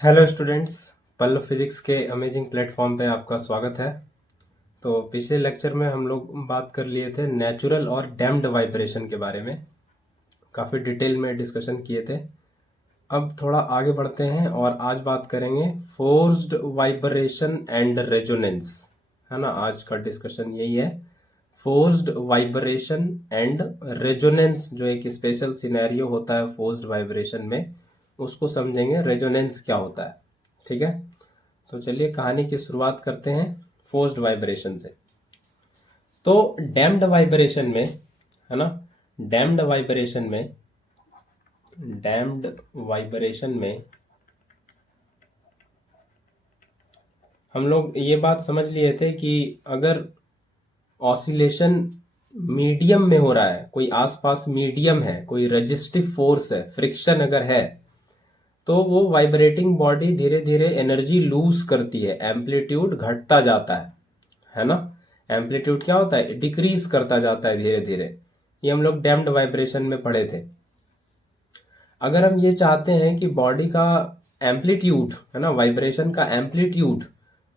Hello students, Pallav physics के amazing platform पे आपका स्वागत है। तो पिछले लेक्चर में हम लोग बात कर लिए थे नेचुरल और डैम्ड वाइब्रेशन के बारे में। काफ़ी डिटेल में डिस्कशन किए थे। अब थोड़ा आगे बढ़ते हैं और आज बात करेंगे फोर्स्ड वाइब्रेशन एंड रेजोनेंस। है ना, आज का डिस्कशन यही है, फोर्स्ड वाइब्रेशन एंड रेजोनेंस। जो एक स्पेशल सिनेरियो होता है फोर्स्ड वाइब्रेशन में, उसको समझेंगे रेजोनेंस क्या होता है। ठीक है, तो चलिए कहानी की शुरुआत करते हैं फोर्स्ड वाइब्रेशन से। तो डैम्ड वाइब्रेशन में, है ना, डैम्ड वाइब्रेशन में डैम्ड वाइब्रेशन में हम लोग ये बात समझ लिए थे कि अगर ऑसिलेशन मीडियम में हो रहा है, कोई आसपास मीडियम है, कोई रेजिस्टिव फोर्स है, फ्रिक्शन अगर है, तो वो वाइब्रेटिंग बॉडी धीरे धीरे एनर्जी लूज करती है, एम्पलीट्यूड घटता जाता है ना। एम्पलीट्यूड क्या होता है, डिक्रीज करता जाता है धीरे धीरे। ये हम लोग डैम्ड वाइब्रेशन में पढ़े थे। अगर हम ये चाहते हैं कि बॉडी का एम्पलीट्यूड, है ना, वाइब्रेशन का एम्पलीट्यूड,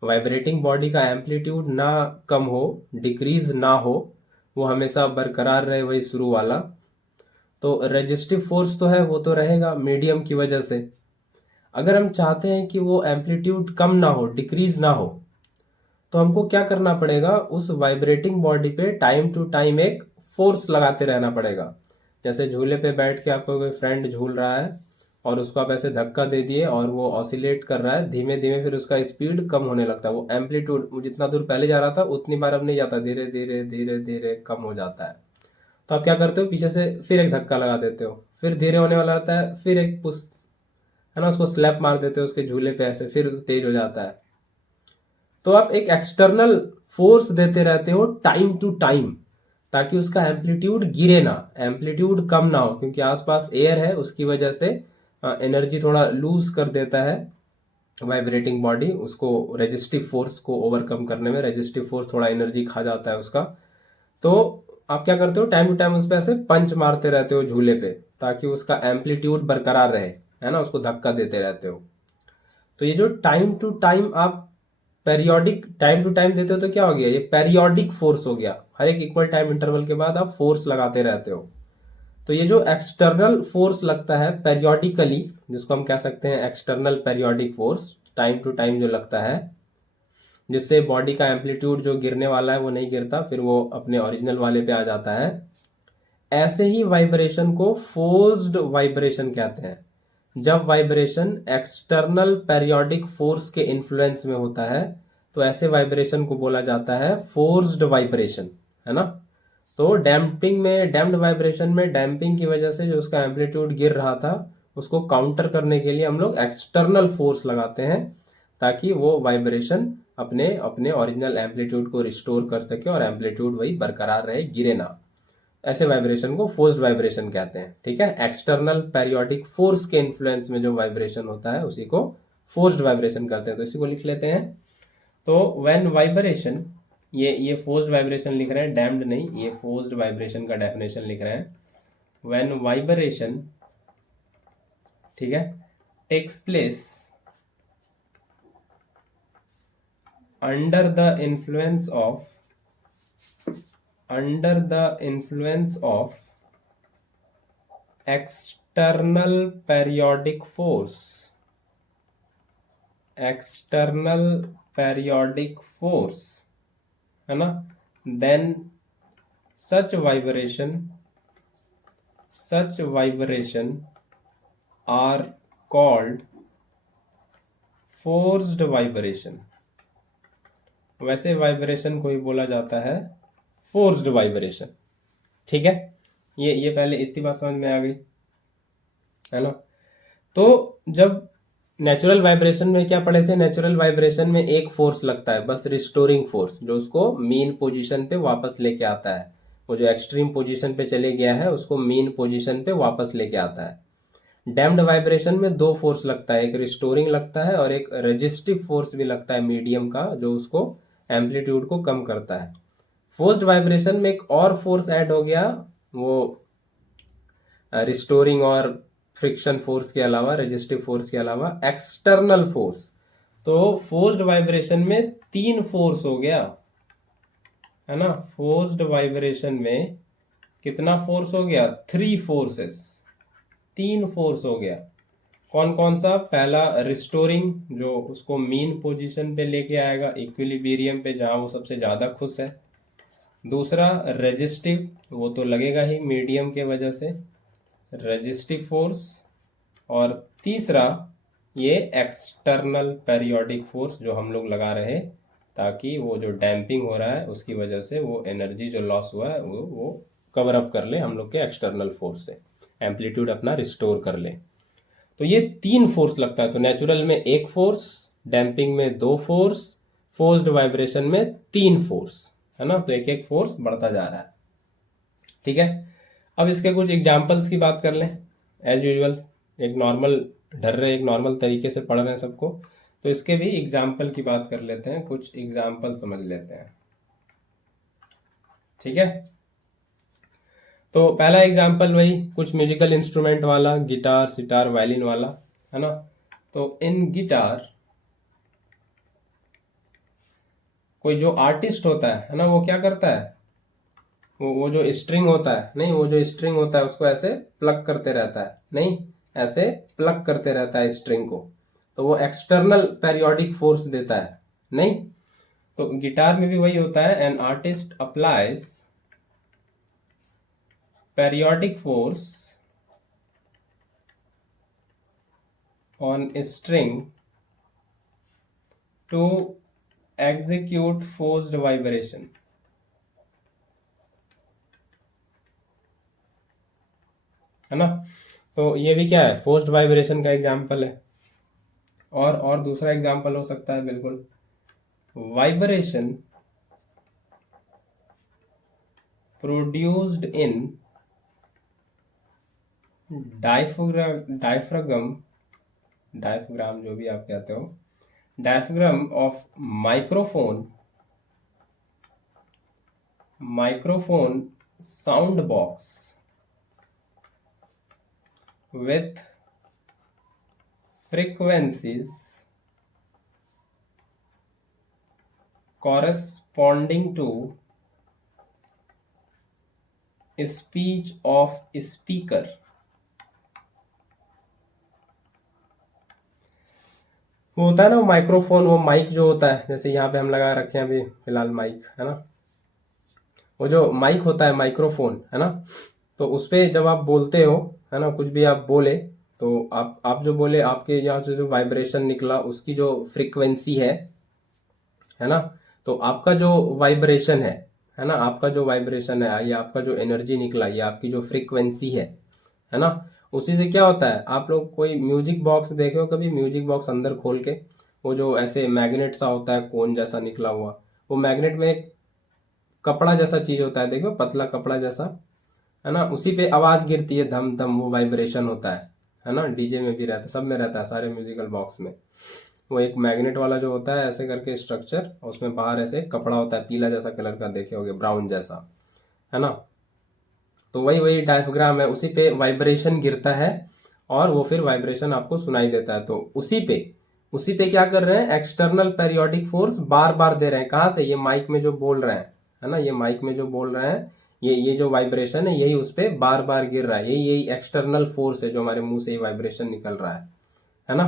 वाइब्रेटिंग बॉडी का एम्पलीट्यूड ना कम हो, डिक्रीज ना हो, वो हमेशा बरकरार रहे वही शुरू वाला, तो रेजिस्टिव फोर्स तो है, वो तो रहेगा मीडियम की वजह से। अगर हम चाहते हैं कि वो एम्पलीट्यूड कम ना हो, डिक्रीज ना हो, तो हमको क्या करना पड़ेगा, उस वाइब्रेटिंग बॉडी पे टाइम टू टाइम एक फोर्स लगाते रहना पड़ेगा। जैसे झूले पे बैठ के आपको कोई फ्रेंड झूल रहा है और उसको आप ऐसे धक्का दे दिए और वो ऑसिलेट कर रहा है धीमे धीमे, फिर उसका स्पीड कम होने लगता है, वो एम्पलीट्यूड जितना दूर पहले जा रहा था उतनी बार अब नहीं जाता, धीरे धीरे धीरे धीरे कम हो जाता है। तो आप क्या करते हो, पीछे से फिर एक धक्का लगा देते हो, फिर धीरे होने वाला रहता है, फिर एक पुश, है ना, उसको स्लैप मार देते हो उसके झूले पे, ऐसे फिर तेज हो जाता है। तो आप एक एक्सटर्नल फोर्स देते रहते हो टाइम टू टाइम, ताकि उसका एम्पलीट्यूड गिरे ना, एम्पलीट्यूड कम ना हो, क्योंकि आसपास एयर है उसकी वजह से एनर्जी थोड़ा लूज कर देता है वाइब्रेटिंग बॉडी, उसको रेजिस्टिव फोर्स को ओवरकम करने में, रेजिस्टिव फोर्स थोड़ा एनर्जी खा जाता है उसका। तो आप क्या करते हो, टाइम टू टाइम उस पर ऐसे पंच मारते रहते हो झूले पे, ताकि उसका एम्पलीट्यूड बरकरार रहे, है ना, उसको धक्का देते रहते हो। तो ये जो टाइम टू टाइम आप पेरियोडिक टाइम टू टाइम देते हो, तो क्या हो गया, ये पेरियोडिक फोर्स हो गया। हर एक इक्वल टाइम इंटरवल के बाद आप फोर्स लगाते रहते हो। तो ये जो एक्सटर्नल फोर्स लगता है पेरियोडिकली, जिसको हम कह सकते हैं external periodic force, time to time जो लगता है, जिससे बॉडी का एम्पलीट्यूड जो गिरने वाला है वो नहीं गिरता, फिर वो अपने ओरिजिनल वाले पे आ जाता है। ऐसे ही वाइब्रेशन को फोर्स्ड वाइब्रेशन कहते हैं। जब वाइब्रेशन एक्सटर्नल पेरियोडिक फोर्स के इन्फ्लुएंस में होता है, तो ऐसे वाइब्रेशन को बोला जाता है फोर्स्ड वाइब्रेशन, है ना। तो डैम्पिंग में, डैम्प्ड वाइब्रेशन में डैम्पिंग की वजह से जो उसका एम्पलीट्यूड गिर रहा था, उसको काउंटर करने के लिए हम लोग एक्सटर्नल फोर्स लगाते हैं, ताकि वो वाइब्रेशन अपने अपने ओरिजिनल एम्पलीट्यूड को रिस्टोर कर सके और एम्पलीट्यूड वही बरकरार रहे, गिरे ना। ऐसे वाइब्रेशन को फोर्स्ड वाइब्रेशन कहते हैं। ठीक है, एक्सटर्नल पेरियोडिक फोर्स के इन्फ्लुएंस में जो वाइब्रेशन होता है उसी को फोर्स्ड वाइब्रेशन कहते हैं। तो इसी को लिख लेते हैं। तो व्हेन वाइब्रेशन, ये फोर्स्ड वाइब्रेशन लिख रहे हैं, डैम्ड नहीं, ये फोर्स्ड वाइब्रेशन का डेफिनेशन लिख रहे हैं। व्हेन वाइब्रेशन, ठीक है, takes place under the influence of, under the influence of external periodic force, external periodic force, है ना, then such vibration, such vibration are called forced vibration। वैसे वाइब्रेशन को ही बोला जाता है फोर्स्ड वाइब्रेशन। ठीक है, ये पहले इतनी बात समझ में आ गई, है ना। तो जब नेचुरल वाइब्रेशन में क्या पढ़े थे, नेचुरल वाइब्रेशन में एक फोर्स लगता है बस, रिस्टोरिंग फोर्स, जो उसको मीन पोजीशन पे वापस लेके आता है। वो जो एक्सट्रीम पोजीशन पे चले गया है उसको मीन पोजीशन पे वापस लेके आता है। डैम्ड वाइब्रेशन में दो फोर्स लगता है, एक रिस्टोरिंग लगता है और एक रेजिस्टिव फोर्स भी लगता है मीडियम का, जो उसको एम्पलीट्यूड को कम करता है। फोर्स्ड वाइब्रेशन में एक और फोर्स ऐड हो गया, वो रिस्टोरिंग और फ्रिक्शन फोर्स के अलावा, रेजिस्टिव फोर्स के अलावा एक्सटर्नल फोर्स। तो फोर्स्ड वाइब्रेशन में 3 फोर्स हो गया, है ना। फोर्स्ड वाइब्रेशन में कितना फोर्स हो गया? 3 फोर्सेस, 3 फोर्स हो गया। कौन कौन सा? पहला रिस्टोरिंग, जो उसको मीन पोजीशन पे लेके आएगा, इक्विलिब्रियम पे, जहां वो सबसे ज्यादा खुश है। दूसरा रेजिस्टिव, वो तो लगेगा ही मीडियम के वजह से, रेजिस्टिव फोर्स। और तीसरा ये एक्सटर्नल पेरियोडिक फोर्स जो हम लोग लगा रहे, ताकि वो जो डैम्पिंग हो रहा है उसकी वजह से वो एनर्जी जो लॉस हुआ है वो कवर अप कर ले हम लोग के एक्सटर्नल फोर्स से, एम्पलीट्यूड अपना रिस्टोर कर ले। तो ये 3 फोर्स लगता है। तो नेचुरल में 1 फोर्स, डैम्पिंग में 2 फोर्स, फोर्स्ड वाइब्रेशन में 3 फोर्स, है ना। तो एक एक फोर्स बढ़ता जा रहा है, ठीक है। अब इसके कुछ एग्जाम्पल्स की बात कर लें। एज यूजुअल एक नॉर्मल ढर रहे, एक नॉर्मल तरीके से पढ़ रहे हैं सबको, तो इसके भी एग्जाम्पल की बात कर लेते हैं, कुछ एग्जाम्पल समझ लेते हैं, ठीक है। तो पहला एग्जाम्पल वही कुछ म्यूजिकल इंस्ट्रूमेंट वाला, गिटार, सितार, वायलिन वाला, है ना। तो इन गिटार कोई जो आर्टिस्ट होता है ना, वो क्या करता है, वो जो स्ट्रिंग होता है, नहीं, वो जो स्ट्रिंग होता है उसको ऐसे प्लग करते रहता है, नहीं, ऐसे प्लग करते रहता है स्ट्रिंग को, तो वो एक्सटर्नल पेरियोडिक फोर्स देता है, नहीं। तो गिटार में भी वही होता है, an artist applies periodic force on string to execute forced vibration, है ना। तो ये भी क्या है, फोर्स्ड वाइब्रेशन का एग्जाम्पल है। और दूसरा एग्जाम्पल हो सकता है बिल्कुल, वाइब्रेशन प्रोड्यूस्ड इन डायफ्रागम, जो भी आप कहते हो, diaphragm of microphone sound box with frequencies corresponding to speech of speaker। वो होता है ना, वो माइक्रोफोन, वो माइक जो होता है, जैसे यहाँ पे हम लगा रखे हैं अभी फिलहाल माइक, है ना। वो जो माइक होता है, माइक्रोफोन, है ना। तो उस पे जब आप बोलते हो, है ना, कुछ भी आप बोले, तो आप जो बोले, आपके यहाँ से जो वाइब्रेशन निकला उसकी जो फ्रीक्वेंसी है ना, तो आपका जो वाइब्रेशन है ना, आपका जो वाइब्रेशन है, ये आपका जो एनर्जी निकला, ये आपकी जो फ्रीक्वेंसी है ना, उसी से क्या होता है, आप लोग कोई म्यूजिक बॉक्स देखे हो कभी, म्यूजिक बॉक्स अंदर खोल के वो जो ऐसे मैग्नेट सा होता है, कोन जैसा निकला हुआ, वो मैग्नेट में एक कपड़ा जैसा चीज होता है, देखो पतला कपड़ा जैसा, है ना, उसी पे आवाज गिरती है, धम धम, वो वाइब्रेशन होता है ना। डीजे में भी रहता है, सब में रहता है, सारे म्यूजिकल बॉक्स में वो एक मैग्नेट वाला जो होता है ऐसे करके स्ट्रक्चर, उसमें बाहर ऐसे कपड़ा होता है पीला जैसा कलर का, देखे होगे, ब्राउन जैसा, है ना। तो वही डायफ्राम है, उसी पे वाइब्रेशन गिरता है और वो फिर वाइब्रेशन आपको सुनाई देता है। तो उसी पे क्या कर रहे हैं, एक्सटर्नल पेरियोडिक फोर्स बार बार दे रहे हैं। कहाँ से? ये माइक में जो बोल रहे हैं, है ना, ये माइक में जो बोल रहे हैं, ये जो वाइब्रेशन है, यही उस पे बार बार गिर रहा है, यही एक्सटर्नल फोर्स है जो हमारे मुंह से वाइब्रेशन निकल रहा है ना।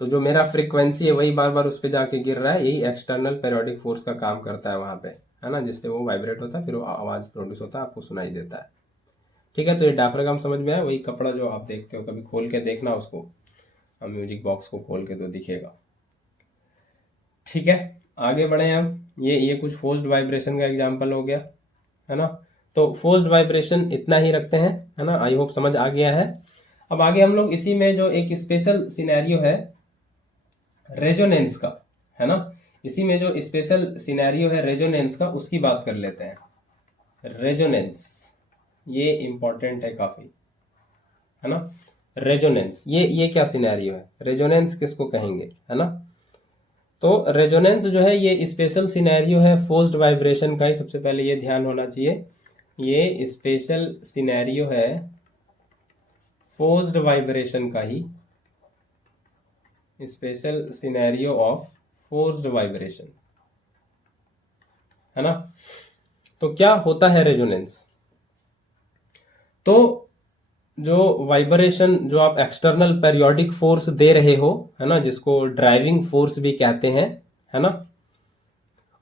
तो जो मेरा फ्रीक्वेंसी है वही बार बार उस पर जाके गिर रहा है, यही एक्सटर्नल पेरियोडिक फोर्स का काम करता है वहां पे, है ना, जिससे वो वाइब्रेट होता है, फिर वो आवाज प्रोड्यूस होता है, आपको सुनाई देता है, ठीक है। तो ये डायफ्रागम समझ में आया, वही कपड़ा जो आप देखते हो, कभी खोल के देखना उसको, म्यूजिक बॉक्स को खोल के तो दिखेगा, ठीक है। आगे बढ़े हम, ये कुछ फोर्स्ड वाइब्रेशन का एग्जाम्पल हो गया, है ना। तो फोर्स्ड वाइब्रेशन इतना ही रखते हैं, है ना, आई होप समझ आ गया है। अब आगे हम लोग इसी में जो एक स्पेशल सिनेरियो है रेजोनेंस का, है ना, इसी में जो स्पेशल सिनेरियो है रेजोनेंस का, उसकी बात कर लेते हैं। रेजोनेंस ये इंपॉर्टेंट है काफी, है ना। रेजोनेंस ये क्या सिनेरियो है, रेजोनेंस किसको कहेंगे, है ना। तो रेजोनेंस जो है ये स्पेशल सिनेरियो है फोर्स्ड वाइब्रेशन का ही, सबसे पहले ये ध्यान होना चाहिए, ये स्पेशल सिनेरियो है फोर्स्ड वाइब्रेशन का ही, special scenario of forced vibration, है ना। तो क्या होता है रेजोनेंस? तो जो वाइब्रेशन जो आप एक्सटर्नल पेरियोडिक फोर्स दे रहे हो, है ना, जिसको ड्राइविंग फोर्स भी कहते हैं, है ना,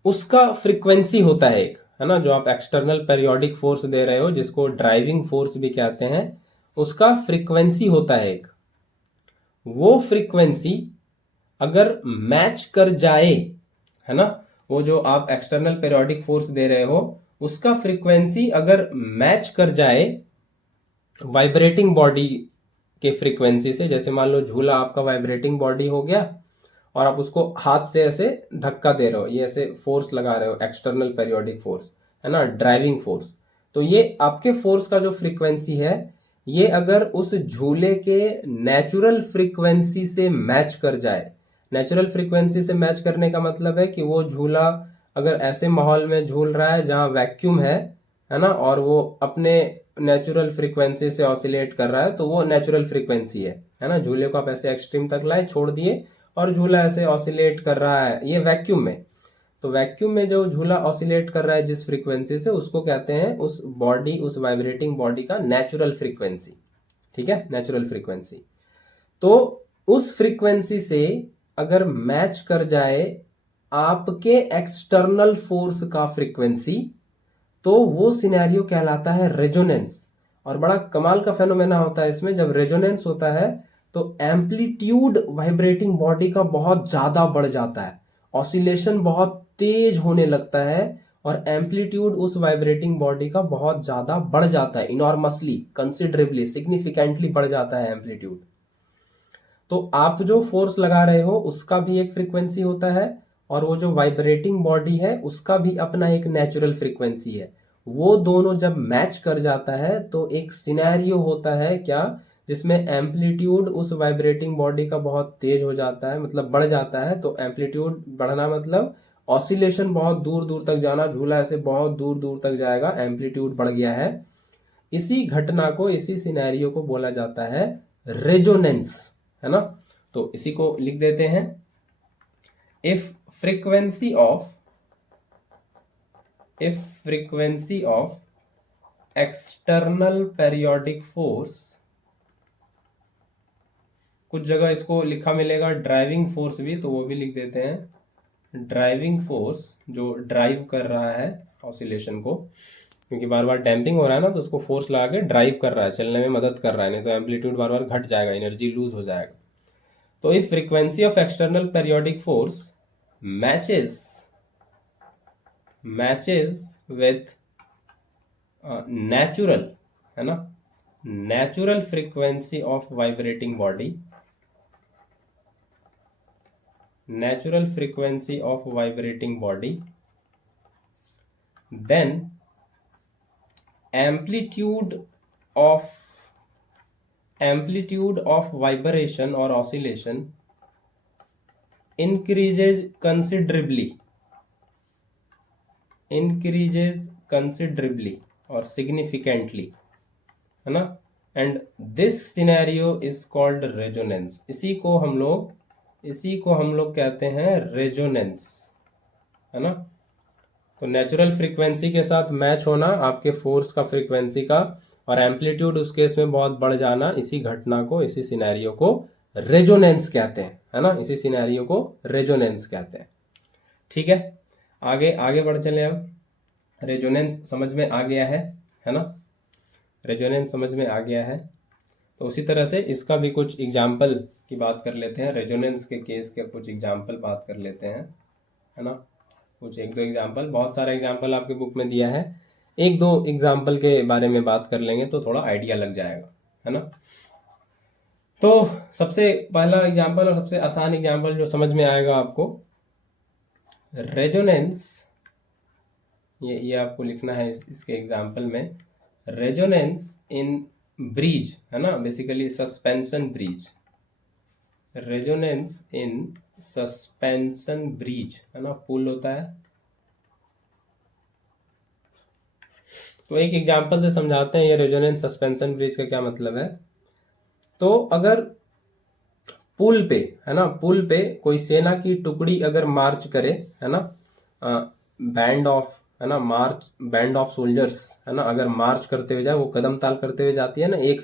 उसका फ्रीक्वेंसी होता है एक, है ना, जो आप एक्सटर्नल पेरियोडिक फोर्स दे रहे हो जिसको ड्राइविंग फोर्स भी कहते हैं, उसका फ्रीक्वेंसी होता है एक। वो फ्रीक्वेंसी अगर मैच कर जाए, है ना, वो जो आप एक्सटर्नल पेरियोडिक फोर्स दे रहे हो उसका फ्रीक्वेंसी अगर मैच कर जाए वाइब्रेटिंग बॉडी के फ्रीक्वेंसी से, जैसे मान लो झूला आपका वाइब्रेटिंग बॉडी हो गया और आप उसको हाथ से ऐसे धक्का दे रहे हो, ये ऐसे फोर्स लगा रहे हो, एक्सटर्नल पेरियोडिक फोर्स, है ना, ड्राइविंग फोर्स। तो ये आपके फोर्स का जो फ्रीक्वेंसी है, ये अगर उस झूले के नेचुरल फ्रीक्वेंसी से मैच कर जाए, नेचुरल फ्रीक्वेंसी से मैच करने का मतलब है कि वो झूला अगर ऐसे माहौल में झूल रहा है जहां वैक्यूम है ना, और वो अपने नेचुरल फ्रीक्वेंसी से ऑसिलेट कर रहा है, तो वो नेचुरल फ्रीक्वेंसी है ना। झूले को आप ऐसे एक्सट्रीम तक लाए, छोड़ दिए और झूला ऐसे ऑसिलेट कर रहा है, ये वैक्यूम में। तो वैक्यूम में जो झूला ऑसिलेट कर रहा है जिस फ्रीक्वेंसी से, उसको कहते हैं उस बॉडी, उस वाइब्रेटिंग बॉडी का नेचुरल फ्रीक्वेंसी, ठीक है, नेचुरल फ्रीक्वेंसी। तो उस फ्रीक्वेंसी से अगर मैच कर जाए आपके एक्सटर्नल फोर्स का फ्रीक्वेंसी, तो वो सिनेरियो कहलाता है रेजोनेंस। और बड़ा कमाल का फेनोमेना होता है इसमें, जब रेजोनेंस होता है तो एम्पलीट्यूड वाइब्रेटिंग बॉडी का बहुत ज्यादा बढ़ जाता है, ऑसिलेशन बहुत तेज होने लगता है, और एम्पलीट्यूड उस वाइब्रेटिंग बॉडी का बहुत ज्यादा बढ़ जाता है, इनॉर्मसली, कंसिडरेबली, सिग्निफिकेंटली बढ़ जाता है एम्पलीट्यूड। तो आप जो फोर्स लगा रहे हो उसका भी एक फ्रीक्वेंसी होता है, और वो जो वाइब्रेटिंग बॉडी है उसका भी अपना एक नेचुरल फ्रीक्वेंसी है। वो दोनों जब मैच कर जाता है तो एक सिनेरियो होता है क्या, जिसमें एम्पलीट्यूड उस वाइब्रेटिंग बॉडी का बहुत तेज हो जाता है, मतलब बढ़ जाता है। तो एम्पलीट्यूड बढ़ना मतलब ऑसिलेशन बहुत दूर दूर तक जाना, झूला ऐसे बहुत दूर दूर तक जाएगा, एम्पलीट्यूड बढ़ गया है। इसी घटना को, इसी सिनेरियो को बोला जाता है रेजोनेंस, है ना। तो इसी को लिख देते हैं, if frequency of external periodic force, कुछ जगह इसको लिखा मिलेगा ड्राइविंग फोर्स भी, तो वो भी लिख देते हैं ड्राइविंग फोर्स, जो ड्राइव कर रहा है ऑसिलेशन को, क्योंकि बार बार डैम्पिंग हो रहा है ना, तो उसको फोर्स लगा के ड्राइव कर रहा है, चलने में मदद कर रहा है, नहीं तो एम्पलीट्यूड बार बार घट जाएगा, एनर्जी लूज हो जाएगा। तो if frequency of external periodic force matches with natural, है ना, natural frequency of vibrating body, natural frequency of vibrating body, then amplitude of vibration or oscillation increases considerably or significantly, है ना, and this scenario is called resonance। इसी को हम लोग कहते हैं रेजोनेंस, है ना। तो नेचुरल फ्रीक्वेंसी के साथ मैच होना आपके फोर्स का फ्रीक्वेंसी का, और एम्पलीट्यूड उस केस में बहुत बढ़ जाना, इसी घटना को, इसी सिनेरियो को रेजोनेंस कहते हैं, है ना, इसी सिनेरियो को रेजोनेंस कहते हैं। ठीक है, आगे आगे बढ़ चले अब। रेजोनेंस समझ में आ गया है ना, रेजोनेंस समझ में आ गया है। तो उसी तरह से इसका भी कुछ एग्जाम्पल की बात कर लेते हैं, रेजोनेंस के केस के कुछ एग्जाम्पल बात कर लेते हैं, है ना, कुछ एक दो एग्जाम्पल, बहुत सारे एग्जाम्पल आपके बुक में दिया है, एक दो एग्जाम्पल के बारे में बात कर लेंगे तो थोड़ा आइडिया लग जाएगा, है ना। तो सबसे पहला एग्जाम्पल और सबसे आसान एग्जाम्पल जो समझ में आएगा आपको, रेजोनेंस, ये आपको लिखना है इसके एग्जाम्पल में, रेजोनेंस इन ब्रिज, है ना, basically suspension bridge, resonance in suspension bridge, है ना, पुल होता है। तो एक एग्जांपल से समझाते हैं ये रेजोनेंस सस्पेंशन ब्रिज का क्या मतलब है। तो अगर पुल पे, है ना, पुल पे कोई सेना की टुकड़ी अगर मार्च करे, है ना, बैंड ऑफ, है ना, मार्च, बैंड ऑफ सोल्जर्स, है ना, अगर मार्च करते हुए जाए, वो कदम ताल करते हुए जाती है ना, एक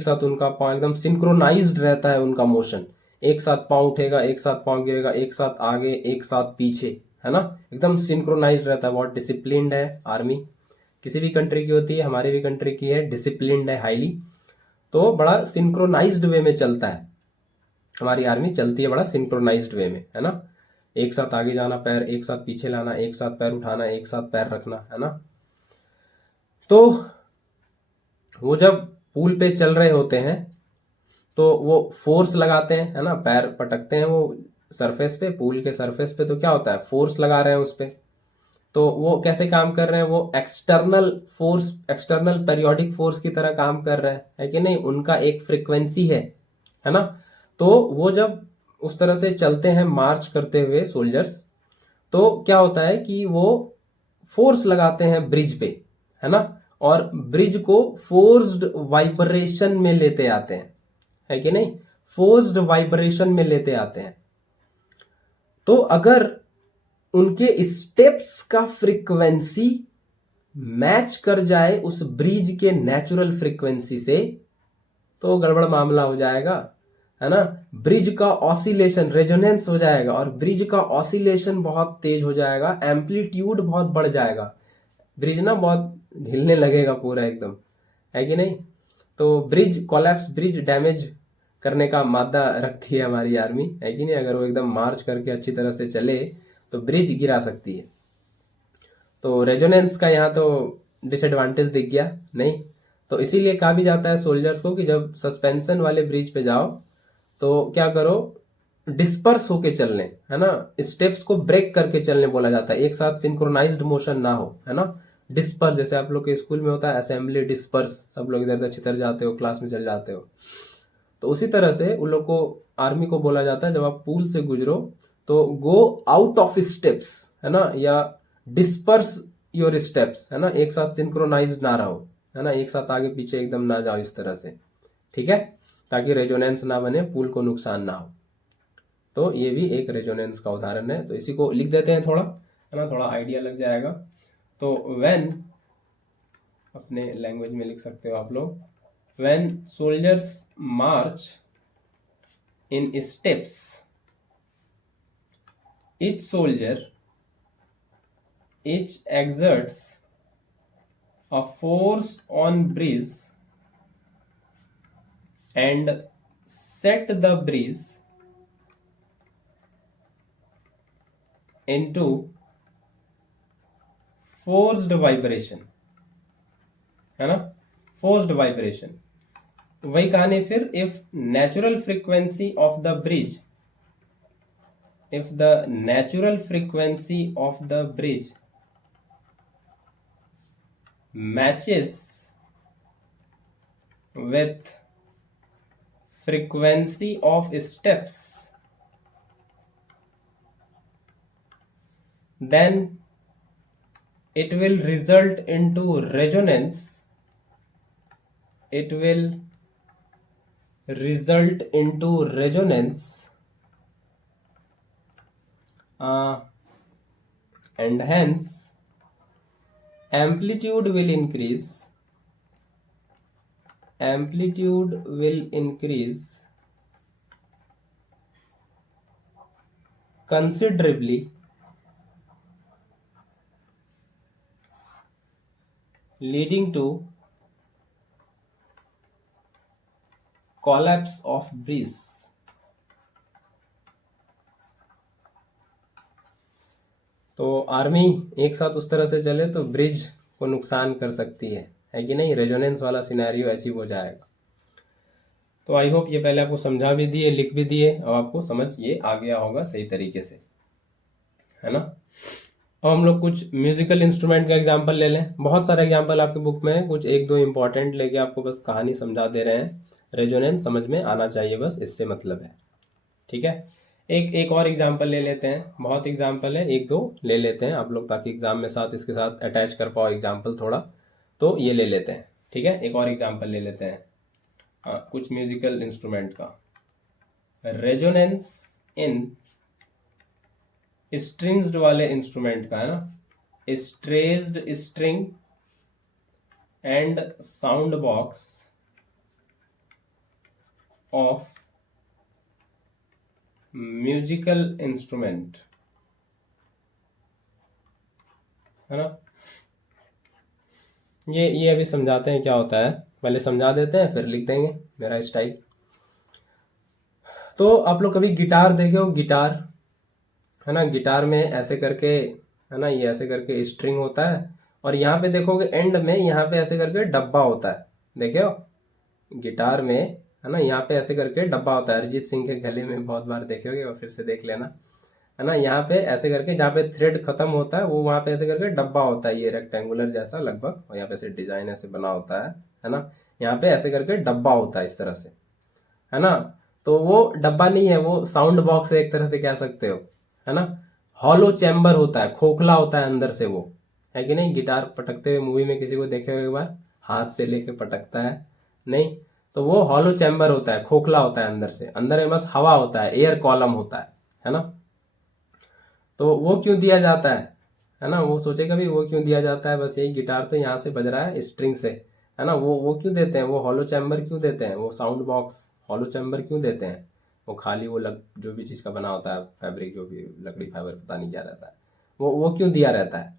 साथ उनका पाँव एकदम सिंक्रोनाइज्ड रहता है, उनका मोशन, एक साथ पाँव उठेगा, एक साथ पाँव गिरेगा, एक साथ आगे, एक साथ पीछे, है ना, एकदम सिंक्रोनाइज्ड रहता है, बहुत डिसिप्लिन्ड है आर्मी। किसी भी कंट्री की होती है, हमारी भी कंट्री की है, डिसिप्लिन्ड है हाईली, तो बड़ा सिंक्रोनाइज्ड वे में चलता है, हमारी आर्मी चलती है बड़ा सिंक्रोनाइज्ड वे में, है ना, एक साथ आगे जाना, पैर एक साथ पीछे लाना, एक साथ पैर उठाना, एक साथ पैर रखना, है ना। तो वो जब पुल पे चल रहे होते हैं तो वो फोर्स लगाते हैं, है ना, पैर पटकते हैं वो सरफेस पे, पुल के सरफेस पे, तो क्या होता है, फोर्स लगा रहे हैं उस पे। तो वो कैसे काम कर रहे हैं, वो external force, external periodic force की तरह काम कर रहे हैं, है कि नहीं, उनका एक फ्रिक्वेंसी है ना। तो वो जब उस तरह से चलते हैं मार्च करते हुए सोल्जर्स, तो क्या होता है कि वो फोर्स लगाते हैं ब्रिज पे, है ना, और ब्रिज को फोर्स्ड वाइब्रेशन में लेते आते हैं, है कि नहीं, फोर्स्ड वाइब्रेशन में लेते आते हैं। तो अगर उनके स्टेप्स का फ्रीक्वेंसी मैच कर जाए उस ब्रिज के नेचुरल फ्रीक्वेंसी से, तो गड़बड़ मामला हो जाएगा, है ना। ब्रिज का ऑसिलेशन, रेजोनेंस हो जाएगा, और ब्रिज का ऑसिलेशन बहुत तेज हो जाएगा, एम्पलीट्यूड बहुत बढ़ जाएगा, ब्रिज ना बहुत हिलने लगेगा पूरा एकदम, है कि नहीं। तो ब्रिज कोलैप्स, ब्रिज डैमेज करने का मादा रखती है हमारी आर्मी, है कि नहीं, अगर वो एकदम मार्च करके अच्छी तरह से चले तो ब्रिज गिरा सकती है। तो रेजोनेंस का यहाँ तो डिसएडवांटेज दिख गया नहीं, तो इसीलिए कहा भी जाता है सोल्जर्स को कि जब सस्पेंशन वाले ब्रिज पे जाओ तो क्या करो, डिस्पर्स होके चलने, है ना, स्टेप्स को ब्रेक करके चलने बोला जाता है, एक साथ सिंक्रोनाइज्ड मोशन ना हो, है ना। डिस्पर्स, जैसे आप लोग के स्कूल में होता है असेंबली डिस्पर्स, सब लोग इधर उधर छितर जाते हो, क्लास में चल जाते हो, तो उसी तरह से उन लोग को, आर्मी को बोला जाता है जब आप पूल से गुजरो तो गो आउट ऑफ स्टेप्स, है ना, या डिस्पर्स योर स्टेप्स, है ना, एक साथ सिंक्रोनाइज ना रहो, है ना, एक साथ आगे पीछे एकदम ना जाओ इस तरह से, ठीक है, ताकि रेजोनेंस ना बने, पुल को नुकसान ना हो। तो ये भी एक रेजोनेंस का उदाहरण है, तो इसी को लिख देते हैं थोड़ा, है ना, थोड़ा आइडिया लग जाएगा। तो व्हेन, अपने लैंग्वेज में लिख सकते हो आप लोग, when soldiers March in steps, each soldier each exerts a force on breeze and set the breeze into forced vibration, है ना, forced vibration। वही कहानी फिर, if natural frequency of the bridge, if the natural frequency of the bridge matches with frequency of steps, then it will result into resonance, it will result into resonance, and hence amplitude will increase, amplitude will increase considerably, leading to collapse of bridge। तो army एक साथ उस तरह से चले तो bridge को नुकसान कर सकती है कि नहीं, रेजोनेंस वाला सिनेरियो अचीव हो जाएगा। तो आई होप ये पहले आपको समझा भी दिए, लिख भी दिए, अब आपको समझ ये आ गया होगा सही तरीके से, है ना। अब हम लोग कुछ म्यूजिकल इंस्ट्रूमेंट का एग्जांपल ले लें, बहुत सारे एग्जांपल आपके बुक में है, कुछ एक दो इंपॉर्टेंट लेके आपको बस कहानी समझा दे रहे हैं, रेजोनेंस समझ में आना चाहिए बस, इससे मतलब है, ठीक है। एक और एग्जांपल ले लेते हैं, बहुत एग्जांपल है, एक दो ले लेते हैं आप लोग ताकि एग्जाम में साथ इसके साथ अटैच कर पाओ एग्जांपल थोड़ा, तो ये ले लेते हैं, ठीक है, एक और एग्जांपल ले लेते हैं। हाँ, कुछ म्यूजिकल इंस्ट्रूमेंट का रेजोनेंस इन स्ट्रिंग्ड वाले इंस्ट्रूमेंट का है ना, stressed string and sound box of musical instrument, है ना। ये अभी समझाते हैं क्या होता है, पहले समझा देते हैं फिर लिख देंगे, मेरा स्टाइल। तो आप लोग कभी गिटार देखे हो, गिटार, है ना, गिटार में ऐसे करके, है ना, ये ऐसे करके स्ट्रिंग होता है और यहाँ पे देखोगे एंड में यहाँ पे ऐसे करके डब्बा होता है, देखे हो गिटार में, है ना, यहाँ पे ऐसे करके डब्बा होता है, अरिजीत सिंह के गले में बहुत बार देखे होगे और फिर से देख लेना, है ना। यहाँ पे ऐसे करके जहाँ पे थ्रेड खत्म होता है वो वहां पे ऐसे करके डब्बा होता है, ये रेक्टेंगुलर जैसा लगभग, और यहाँ पे ऐसे डिजाइन ऐसे बना होता है ना। यहाँ पे ऐसे करके डब्बा होता है इस तरह से, है ना। तो वो डब्बा नहीं है, वो साउंड बॉक्स है एक तरह से कह सकते हो, है ना। हॉलो चैम्बर होता है, खोखला होता है अंदर से, वो है कि नहीं। गिटार पटकते हुए मूवी में किसी को देखे हो एक बार, हाथ से लेके पटकता है, नहीं, तो वो हॉलो चैम्बर होता है, खोखला होता है अंदर से, अंदर में बस हवा होता है, एयर कॉलम होता है ना। तो वो क्यों दिया जाता है ना, वो सोचेगा भी वो क्यों दिया जाता है, बस यही गिटार तो यहाँ से बज रहा है स्ट्रिंग से, है ना। वो क्यों देते हैं, वो हॉलो चैम्बर क्यों देते हैं, वो साउंड बॉक्स हॉलो चैम्बर क्यों देते हैं, वो खाली वो जो भी चीज़ का बना होता है, फैब्रिक जो भी लकड़ी फाइबर पता नहीं क्या रहता है, वो क्यों दिया रहता है।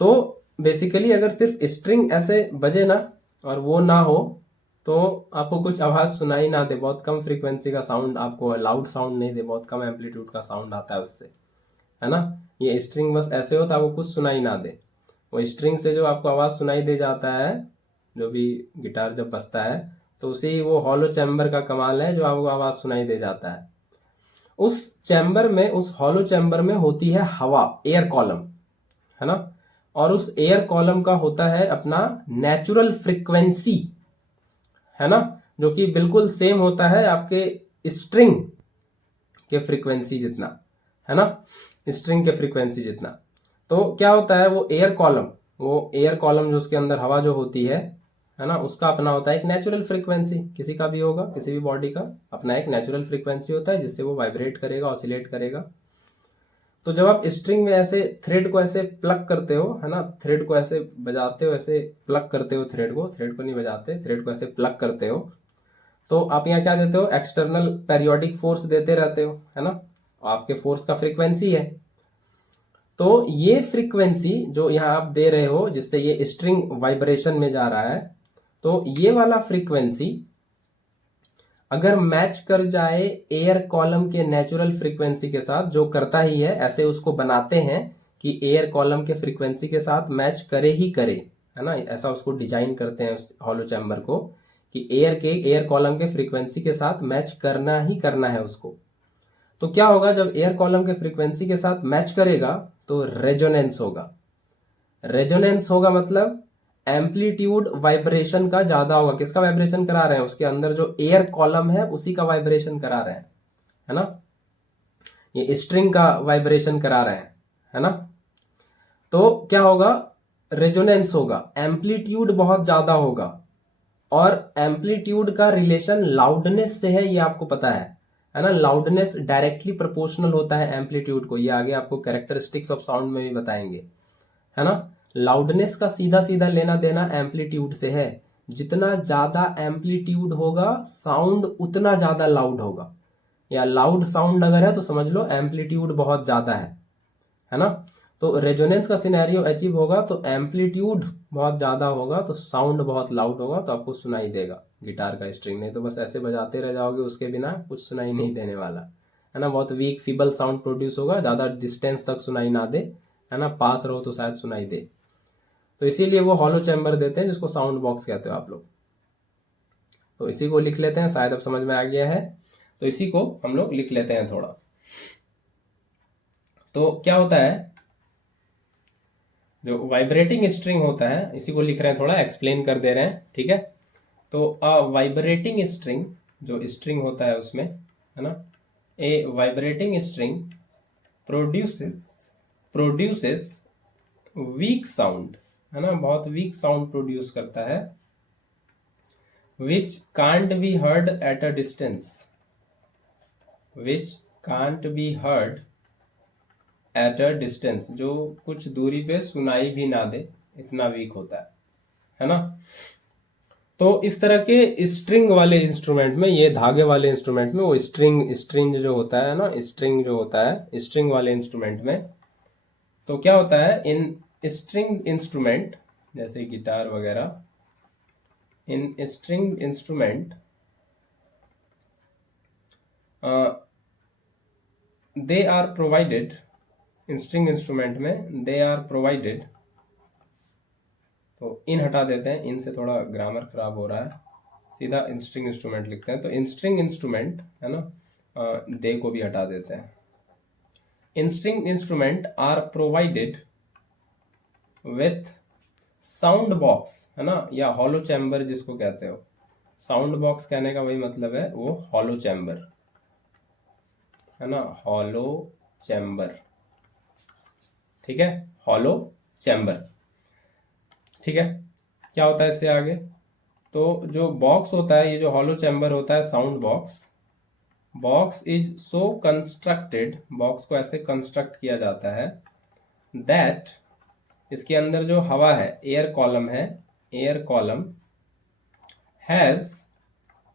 तो बेसिकली अगर सिर्फ स्ट्रिंग ऐसे बजे ना और वो ना हो तो आपको कुछ आवाज़ सुनाई ना दे, बहुत कम फ्रीक्वेंसी का साउंड, आपको लाउड साउंड नहीं दे, बहुत कम एम्पलीट्यूड का साउंड आता है उससे, है ना। ये स्ट्रिंग बस ऐसे हो तो आपको कुछ सुनाई ना दे, वो स्ट्रिंग से जो आपको आवाज़ सुनाई दे जाता है, जो भी गिटार जब बजता है तो उसी वो हॉलो चैम्बर का कमाल है, जो आपको आवाज़ सुनाई दे जाता है। उस चैम्बर में, उस हॉलो चैम्बर में होती है हवा, एयर कॉलम, है ना। और उस एयर कॉलम का होता है अपना नेचुरल फ्रीक्वेंसी, है ना, जो कि बिल्कुल सेम होता है आपके स्ट्रिंग के फ्रीक्वेंसी जितना, है ना, स्ट्रिंग के फ्रीक्वेंसी जितना। तो क्या होता है, वो एयर कॉलम जो उसके अंदर हवा जो होती है ना, उसका अपना होता है एक नेचुरल फ्रीक्वेंसी, किसी का भी होगा, किसी भी बॉडी का अपना एक नेचुरल फ्रीक्वेंसी होता है जिससे वो वाइब्रेट करेगा, ऑसिलेट करेगा। तो जब आप स्ट्रिंग में ऐसे थ्रेड को ऐसे प्लग करते हो, है ना, थ्रेड को ऐसे बजाते हो, ऐसे प्लग करते हो थ्रेड को नहीं बजाते, थ्रेड को ऐसे प्लग करते हो, तो आप यहाँ क्या देते हो, एक्सटर्नल पेरियोडिक फोर्स देते रहते हो, है ना, आपके फोर्स का फ्रीक्वेंसी है। तो ये फ्रीक्वेंसी जो यहाँ आप दे रहे हो जिससे ये स्ट्रिंग वाइब्रेशन में जा रहा है, तो ये वाला फ्रीक्वेंसी अगर मैच कर जाए एयर कॉलम के नेचुरल फ्रीक्वेंसी के साथ, जो करता ही है, ऐसे उसको बनाते हैं कि एयर कॉलम के फ्रीक्वेंसी के साथ मैच करे ही करे, है ना, ऐसा उसको डिजाइन करते हैं उस हॉलो चैम्बर को कि एयर कॉलम के फ्रीक्वेंसी के साथ मैच करना ही करना है उसको। तो क्या होगा, जब एयर कॉलम के फ्रीक्वेंसी के साथ मैच करेगा तो रेजोनेंस होगा। रेजोनेंस होगा मतलब एम्पलीट्यूड वाइब्रेशन का ज्यादा होगा, किसका वाइब्रेशन करा रहे हैं, उसके अंदर जो एयर कॉलम है उसी का वाइब्रेशन करा रहे हैं, है ना, ये स्ट्रिंग का वाइब्रेशन करा रहे हैं, है ना। तो क्या होगा, रेजोनेंस होगा, एम्पलीट्यूड बहुत ज्यादा होगा, और एम्पलीट्यूड का रिलेशन लाउडनेस से है, ये आपको पता है ना। लाउडनेस डायरेक्टली प्रोपोर्शनल होता है एम्पलीट्यूड को, ये आगे आपको कैरेक्टरिस्टिक्स ऑफ साउंड में भी बताएंगे, है ना। लाउडनेस का सीधा सीधा लेना देना एम्पलीट्यूड से है, जितना ज्यादा एम्पलीट्यूड होगा साउंड उतना ज्यादा लाउड होगा, या लाउड साउंड अगर है तो समझ लो एम्पलीट्यूड बहुत ज्यादा है ना। तो रेजोनेंस का सिनेरियो अचीव होगा तो एम्पलीट्यूड बहुत ज्यादा होगा तो साउंड बहुत लाउड होगा, तो आपको सुनाई देगा गिटार का स्ट्रिंग, नहीं तो बस ऐसे बजाते रह जाओगे उसके बिना कुछ सुनाई नहीं देने वाला, है ना। बहुत वीक फीबल साउंड प्रोड्यूस होगा, ज्यादा डिस्टेंस तक सुनाई ना दे, है ना, पास रहो तो शायद सुनाई दे। तो इसीलिए वो हॉलो चैम्बर देते हैं जिसको साउंड बॉक्स कहते हो आप लोग। तो इसी को लिख लेते हैं, शायद अब समझ में आ गया है, तो इसी को हम लोग लिख लेते हैं थोड़ा। तो क्या होता है, जो वाइब्रेटिंग स्ट्रिंग होता है, इसी को लिख रहे हैं, थोड़ा एक्सप्लेन कर दे रहे हैं, ठीक है। तो वाइब्रेटिंग स्ट्रिंग, जो स्ट्रिंग होता है उसमें, है ना, a vibrating string produces weak sound, है ना, बहुत वीक साउंड प्रोड्यूस करता है which can't be heard at a distance, which can't be heard at a distance, जो कुछ दूरी पे सुनाई भी ना दे, इतना वीक होता है ना। तो इस तरह के स्ट्रिंग वाले इंस्ट्रूमेंट में, ये धागे वाले इंस्ट्रूमेंट में, वो स्ट्रिंग स्ट्रिंग जो होता है ना, स्ट्रिंग जो होता है स्ट्रिंग वाले इंस्ट्रूमेंट में, तो क्या होता है इन स्ट्रिंग इंस्ट्रूमेंट जैसे गिटार वगैरह, in string instrument they are provided, इन स्ट्रिंग इंस्ट्रूमेंट में दे आर प्रोवाइडेड, तो इन हटा देते हैं, इन से थोड़ा ग्रामर खराब हो रहा है, सीधा इन स्ट्रिंग इंस्ट्रूमेंट लिखते हैं। तो इन स्ट्रिंग इंस्ट्रूमेंट है ना, दे को भी हटा देते हैं। In string instrument are provided with sound box, है ना, या हॉलो चैम्बर जिसको कहते हो। साउंड बॉक्स कहने का वही मतलब है, वो हॉलो चैम्बर है ना, हॉलो चैम्बर, ठीक है, हॉलो चैम्बर, ठीक है। क्या होता है इससे आगे, तो जो बॉक्स होता है, ये जो हॉलो चैम्बर होता है, sound box, box is so constructed, box को ऐसे कंस्ट्रक्ट किया जाता है दैट, इसके अंदर जो हवा है, एयर कॉलम है, air column has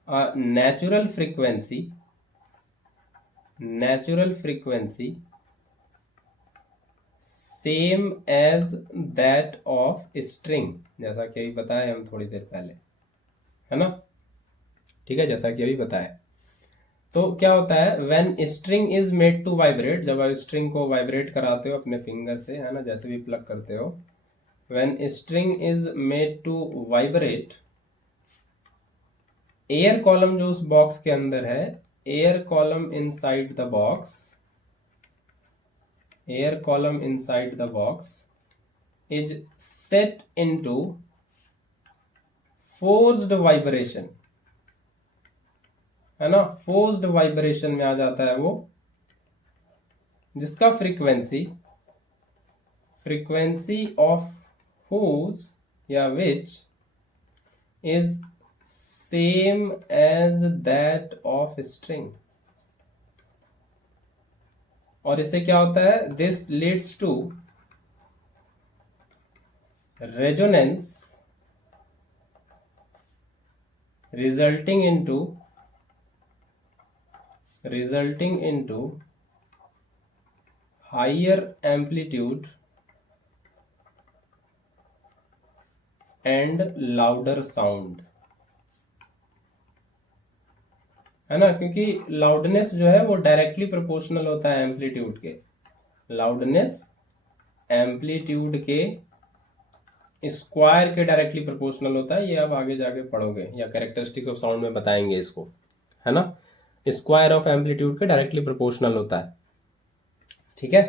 a natural frequency, natural frequency same as that of string, जैसा कि अभी बताया हम थोड़ी देर पहले, है ना, ठीक है, जैसा कि अभी बताया। तो क्या होता है, when string is made to vibrate, जब आप स्ट्रिंग को वाइब्रेट कराते हो अपने फिंगर से, है ना, जैसे भी प्लग करते हो, when string is made to vibrate, air column जो उस बॉक्स के अंदर है, air column inside the box, air column inside the box is set into forced vibration, है ना, फोर्स्ड वाइब्रेशन में आ जाता है वो, जिसका फ्रीक्वेंसी, फ्रीक्वेंसी ऑफ हुज या which is same as that of string, और इससे क्या होता है, this leads to resonance resulting into higher amplitude and louder sound, है ना, क्योंकि लाउडनेस जो है वो डायरेक्टली प्रोपोर्शनल होता है एम्पलीट्यूड के, लाउडनेस एम्पलीट्यूड के स्क्वायर के डायरेक्टली प्रोपोर्शनल होता है, ये आप आगे जाके पढ़ोगे या कैरेक्टरिस्टिक्स ऑफ साउंड में बताएंगे इसको, है ना, स्क्वायर ऑफ एम्पलीट्यूड के डायरेक्टली प्रोपोर्शनल होता है, ठीक है।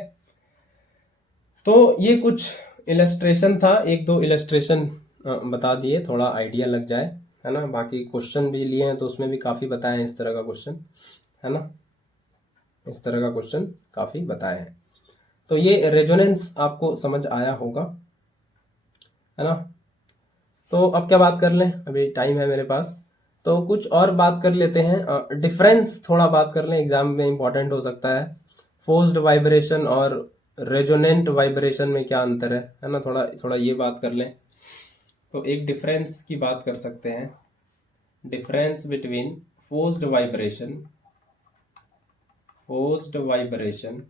तो ये कुछ इलस्ट्रेशन था, एक दो इलस्ट्रेशन बता दिए, थोड़ा आइडिया लग जाए, है ना, बाकी क्वेश्चन भी लिए हैं तो उसमें भी काफ़ी बताए हैं इस तरह का क्वेश्चन, है ना, इस तरह का क्वेश्चन काफ़ी बताए हैं। तो ये रेजोनेंस आपको समझ आया होगा, है ना। तो अब क्या बात कर लें, अभी टाइम है मेरे पास, तो कुछ और बात कर लेते हैं, डिफरेंस थोड़ा बात कर लें, एग्जाम में इंपॉर्टेंट हो सकता है, फोर्स्ड वाइब्रेशन और रेजोनेंट वाइब्रेशन में क्या अंतर है ना, थोड़ा थोड़ा ये बात कर लें। तो एक डिफरेंस की बात कर सकते हैं, difference between forced vibration, forced vibration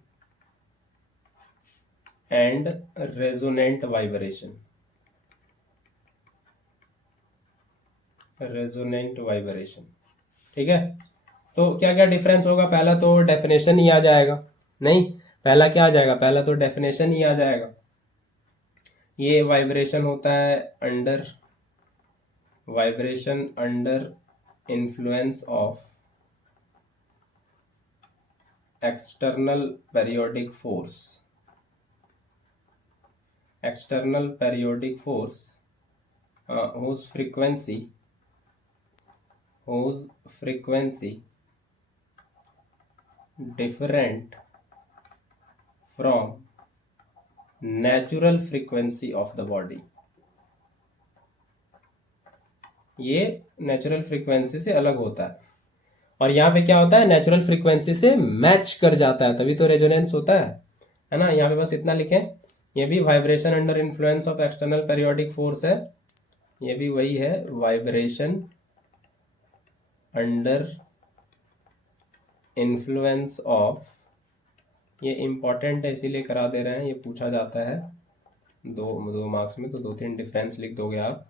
and resonant vibration, resonant vibration, ठीक है। तो क्या क्या डिफरेंस होगा, पहला तो डेफिनेशन ही आ जाएगा, नहीं पहला क्या आ जाएगा, पहला तो डेफिनेशन ही आ जाएगा, ये वाइब्रेशन होता है under, vibration under influence of external periodic force, external periodic force whose frequency different from natural frequency of the body, ये नेचुरल फ्रीक्वेंसी से अलग होता है। और यहाँ पे क्या होता है, नेचुरल फ्रीक्वेंसी से मैच कर जाता है, तभी तो रेजोनेंस होता है ना। यहाँ पे बस इतना लिखें, ये भी vibration under influence of external periodic force है, ये भी वही है, वाइब्रेशन अंडर इन्फ्लुएंस ऑफ, ये इम्पॉर्टेंट है इसीलिए करा दे रहे हैं, ये पूछा जाता है दो मार्क्स में, तो 2-3 डिफरेंस लिख दोगे आप।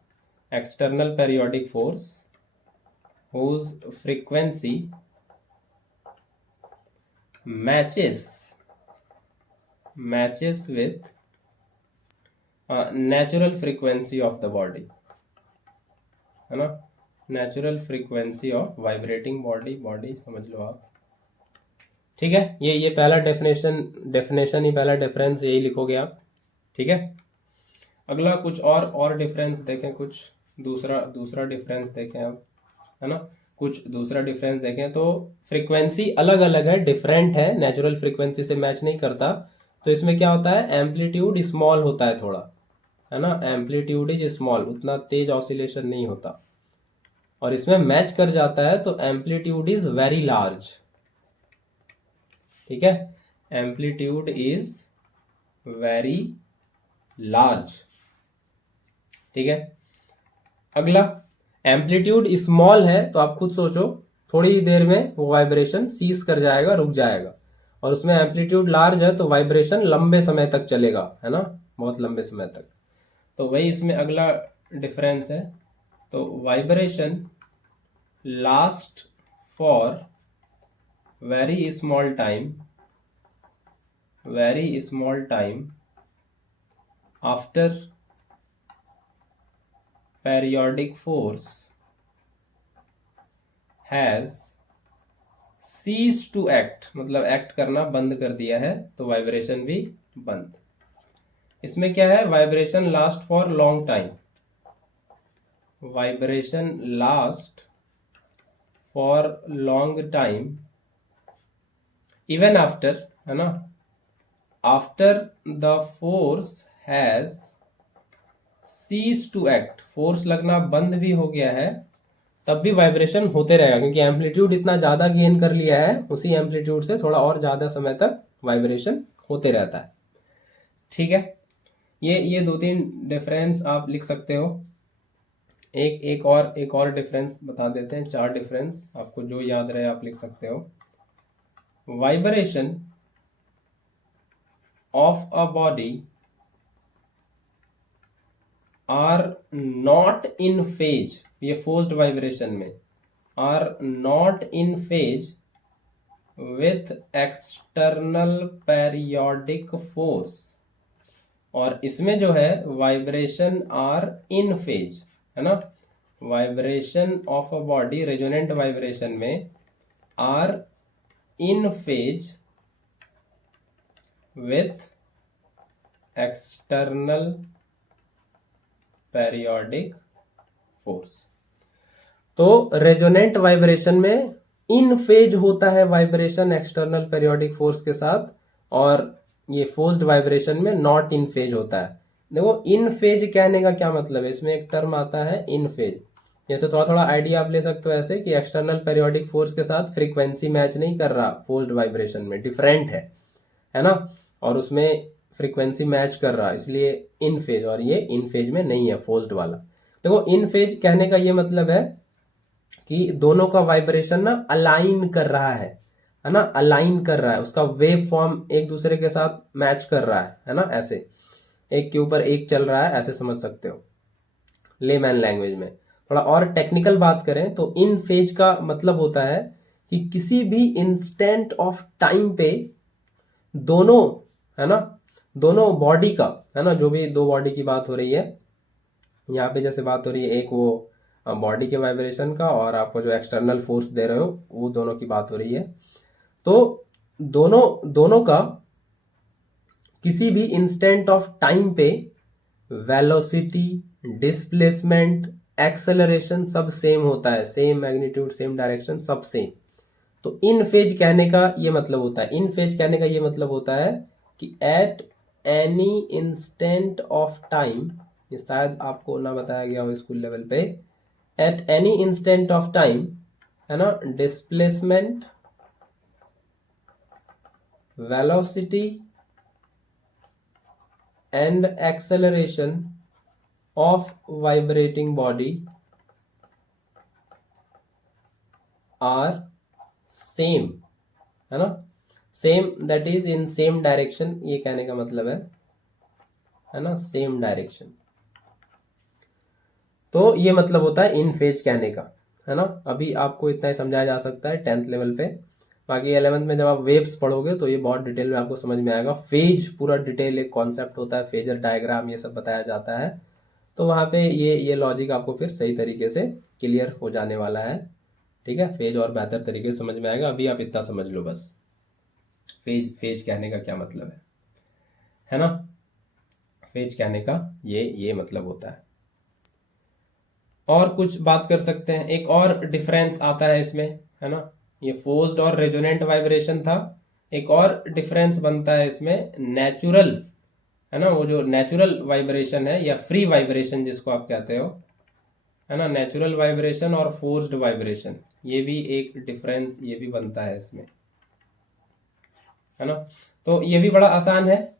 External periodic force whose frequency matches with natural frequency of the body, है ना, natural frequency of vibrating body समझ लो आप। ठीक है, ये पहला डेफिनेशन ही, पहला डिफरेंस यही लिखोगे आप। ठीक है, अगला कुछ और डिफरेंस देखें, कुछ दूसरा डिफरेंस देखें आप, है ना, कुछ दूसरा डिफरेंस देखें तो फ्रीक्वेंसी अलग अलग है, डिफरेंट है, नेचुरल फ्रीक्वेंसी से मैच नहीं करता। तो इसमें क्या होता है, एम्पलीट्यूड स्मॉल होता है थोड़ा, है ना, एम्पलीट्यूड इज स्मॉल, उतना तेज ऑसिलेशन नहीं होता। और इसमें मैच कर जाता है तो एम्पलीट्यूड इज वेरी लार्ज। ठीक है, एम्पलीट्यूड इज वेरी लार्ज। ठीक है, अगला एम्पलीट्यूड स्मॉल है तो आप खुद सोचो, थोड़ी देर में वो वाइब्रेशन सीज कर जाएगा, रुक जाएगा। और उसमें एम्पलीट्यूड लार्ज है तो वाइब्रेशन लंबे समय तक चलेगा, है ना, बहुत लंबे समय तक। तो वही इसमें अगला डिफरेंस है। तो vibration last for very small time after periodic force has ceased to act, मतलब एक्ट करना बंद कर दिया है तो वाइब्रेशन भी बंद। इसमें क्या है, vibration last for long time, vibration last for long time even after, है ना, after the force has cease to act, force लगना बंद भी हो गया है तब भी वाइब्रेशन होते रहेगा, क्योंकि एम्पलीट्यूड इतना ज्यादा गेन कर लिया है, उसी एम्पलीट्यूड से थोड़ा और ज्यादा समय तक वाइब्रेशन होते रहता है। ठीक है, ये 2-3 डिफरेंस आप लिख सकते हो। एक और डिफरेंस बता देते हैं, 4 डिफरेंस आपको जो याद रहे आप लिख सकते हो। Vibration of a body are not in phase, ये फोर्स्ड वाइब्रेशन में, are not in phase with external periodic force. और इसमें जो है वाइब्रेशन आर इन फेज, है ना, vibration of a body resonant vibration में are in phase with external periodic force. तो रेजोनेंट वाइब्रेशन में इन फेज होता है वाइब्रेशन एक्सटर्नल पेरियोडिक फोर्स के साथ, और ये फोर्स्ड वाइब्रेशन में नॉट इन फेज होता है। देखो इन फेज कहने का क्या मतलब है, इसमें एक टर्म आता है इन फेज, जैसे थोड़ा आइडिया आप ले सकते हो ऐसे कि एक्सटर्नल पेरियोडिक फोर्स के साथ फ्रीक्वेंसी मैच नहीं कर रहा, फोर्स्ड वाइब्रेशन में डिफरेंट है ना, और उसमें फ्रीक्वेंसी मैच कर रहा, इसलिए इन फेज, और ये इन फेज में नहीं है फोर्स्ड वाला। देखो इन फेज कहने का ये मतलब है कि दोनों का वाइब्रेशन ना अलाइन कर रहा है ना, अलाइन कर रहा है, उसका वेव फॉर्म एक दूसरे के साथ मैच कर रहा है ना, ऐसे एक के ऊपर एक चल रहा है, ऐसे समझ सकते हो लेमैन लैंग्वेज में। थोड़ा और टेक्निकल बात करें तो इन फेज का मतलब होता है कि किसी भी इंस्टेंट ऑफ टाइम पे दोनों, है ना, दोनों बॉडी का, है ना, जो भी दो बॉडी की बात हो रही है यहाँ पे, जैसे बात हो रही है एक वो बॉडी के वाइब्रेशन का, और आपको जो एक्सटर्नल फोर्स दे रहे हो वो दोनों की बात हो रही है। तो दोनों का किसी भी इंस्टेंट ऑफ टाइम पे वेलोसिटी, डिस्प्लेसमेंट, एक्सेलरेशन सब सेम होता है, सेम मैग्नीट्यूड, सेम डायरेक्शन, सब सेम। तो इन फेज कहने का ये मतलब होता है, इन फेज कहने का ये मतलब होता है कि at any instant of time, ये शायद आपको ना बताया गया हो स्कूल लेवल पे, at any instant of time, है ना, displacement, velocity and acceleration of vibrating body are same, है ना, same that is in same direction, ये कहने का मतलब है ना, सेम डायरेक्शन। तो ये मतलब होता है इन फेज कहने का, है ना। अभी आपको इतना ही समझाया जा सकता है 10th लेवल पे, बाकी 11th में जब आप वेव्स पढ़ोगे तो ये बहुत डिटेल में आपको समझ में आएगा। फेज पूरा डिटेल एक कॉन्सेप्ट होता है, फेजर डायग्राम ये सब बताया जाता है, तो वहाँ पे ये लॉजिक आपको फिर सही तरीके से क्लियर हो जाने वाला है, ठीक है। फेज और बेहतर तरीके से समझ में आएगा। अभी आप इतना समझ लो बस, फेज कहने का क्या मतलब है ना। फेज कहने का ये मतलब होता है। और कुछ बात कर सकते हैं, एक और डिफरेंस आता है इसमें, है ना, ये फोर्स्ड और रेजोनेंट वाइब्रेशन था, एक और डिफरेंस बनता है इसमें नेचुरल, है ना, वो जो नेचुरल वाइब्रेशन है या फ्री वाइब्रेशन जिसको आप कहते हो, है ना, नेचुरल वाइब्रेशन और फोर्स्ड वाइब्रेशन, ये भी एक डिफरेंस ये भी बनता है इसमें, है ना। तो ये भी बड़ा आसान है।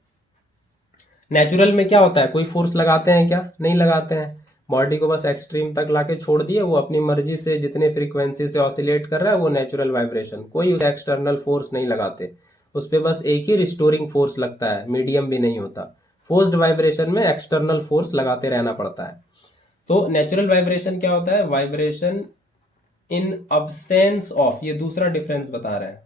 नेचुरल में क्या होता है, कोई फोर्स लगाते हैं क्या, नहीं लगाते हैं, बॉडी को बस एक्सट्रीम तक लाके छोड़ दिए, वो अपनी मर्जी से जितने फ्रीक्वेंसी से ऑसिलेट कर रहा है वो नेचुरल वाइब्रेशन, कोई उसे एक्सटर्नल फोर्स नहीं लगाते, उस पर बस एक ही रिस्टोरिंग फोर्स लगता है, मीडियम भी नहीं होता। फोर्स्ड वाइब्रेशन में एक्सटर्नल फोर्स लगाते रहना पड़ता है। तो नेचुरल वाइब्रेशन क्या होता है, वाइब्रेशन इन अब्सेंस ऑफ, ये दूसरा डिफरेंस बता रहे हैं,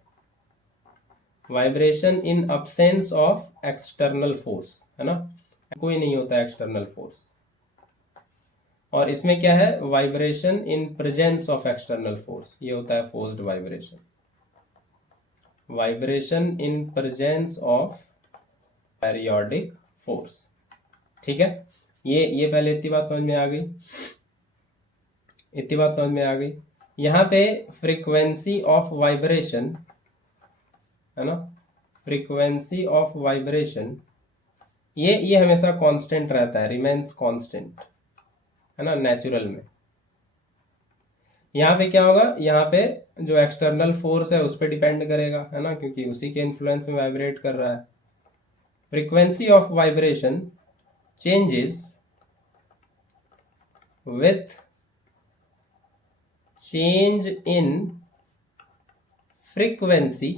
vibration in absence of external force, है ना, कोई नहीं होता एक्सटर्नल फोर्स। और इसमें क्या है, vibration in presence of external force, ये होता है forced vibration, vibration in presence of periodic force, ठीक है। ये पहले इतनी बात समझ में आ गई, इतनी बात समझ में आ गई। यहाँ पे फ्रीक्वेंसी ऑफ वाइब्रेशन, है ना, फ्रीक्वेंसी ऑफ वाइब्रेशन ये हमेशा कांस्टेंट रहता है, रिमेन्स कांस्टेंट, है ना, नेचुरल में। यहाँ पे क्या होगा, यहाँ पे जो एक्सटर्नल फोर्स है उस पर डिपेंड करेगा, है ना, क्योंकि उसी के इन्फ्लुएंस में वाइब्रेट कर रहा है। Frequency of vibration changes with change in frequency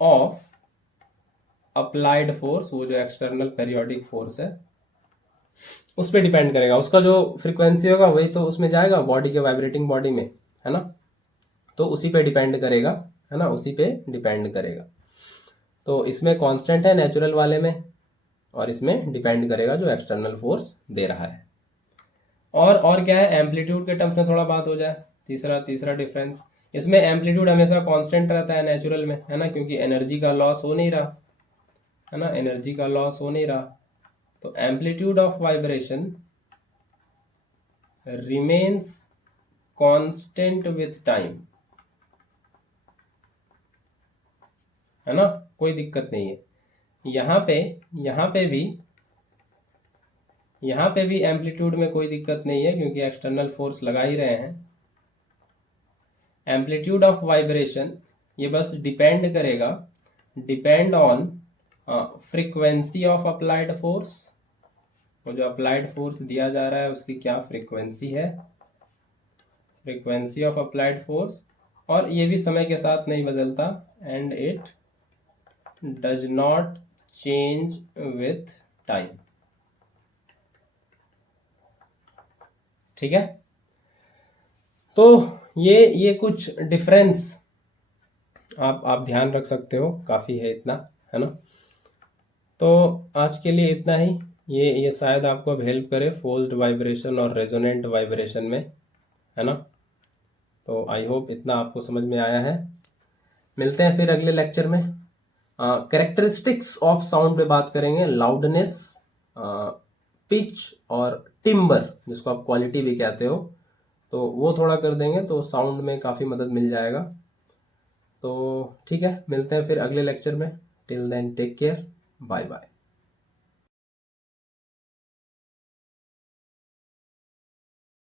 of applied force, वो जो एक्सटर्नल पेरियोडिक फोर्स है उस पर डिपेंड करेगा, उसका जो फ्रीक्वेंसी होगा वही तो उसमें जाएगा बॉडी के वाइब्रेटिंग बॉडी में, है ना, तो उसी पे डिपेंड करेगा, है ना, उसी पे डिपेंड करेगा। तो इसमें कांस्टेंट है नेचुरल वाले में, और इसमें डिपेंड करेगा जो एक्सटर्नल फोर्स दे रहा है। और क्या है, एम्पलीट्यूड के टर्म्स में थोड़ा बात हो जाए, तीसरा डिफरेंस, इसमें एम्पलीट्यूड हमेशा कांस्टेंट रहता है नेचुरल में, है ना, क्योंकि एनर्जी का लॉस हो नहीं रहा, है ना, एनर्जी का लॉस हो नहीं रहा। तो amplitude of vibration remains constant with time, है ना, कोई दिक्कत नहीं है। यहाँ पे भी एम्पलीट्यूड में कोई दिक्कत नहीं है, क्योंकि एक्सटर्नल फोर्स लगा ही रहे हैं। एम्पलीट्यूड ऑफ वाइब्रेशन ये बस depend on frequency of applied force, वो जो अप्लाइड फोर्स दिया जा रहा है उसकी क्या फ्रीक्वेंसी है, फ्रीक्वेंसी ऑफ अप्लाइड फोर्स, और ये भी समय के साथ नहीं बदलता, and it does not change with time, ठीक है। तो ये कुछ डिफरेंस आप ध्यान रख सकते हो, काफ़ी है इतना, है ना। तो आज के लिए इतना ही, ये शायद आपको अब हेल्प करे फोर्स्ड वाइब्रेशन और रेजोनेंट वाइब्रेशन में, है ना। तो आई होप इतना आपको समझ में आया है। मिलते हैं फिर अगले लेक्चर में। कैरेक्टरिस्टिक्स ऑफ साउंड पे बात करेंगे, लाउडनेस, पिच और टिम्बर, जिसको आप क्वालिटी भी कहते हो, तो वो थोड़ा कर देंगे तो साउंड में काफ़ी मदद मिल जाएगा। तो ठीक है, मिलते हैं फिर अगले लेक्चर में। Till then take care, bye bye.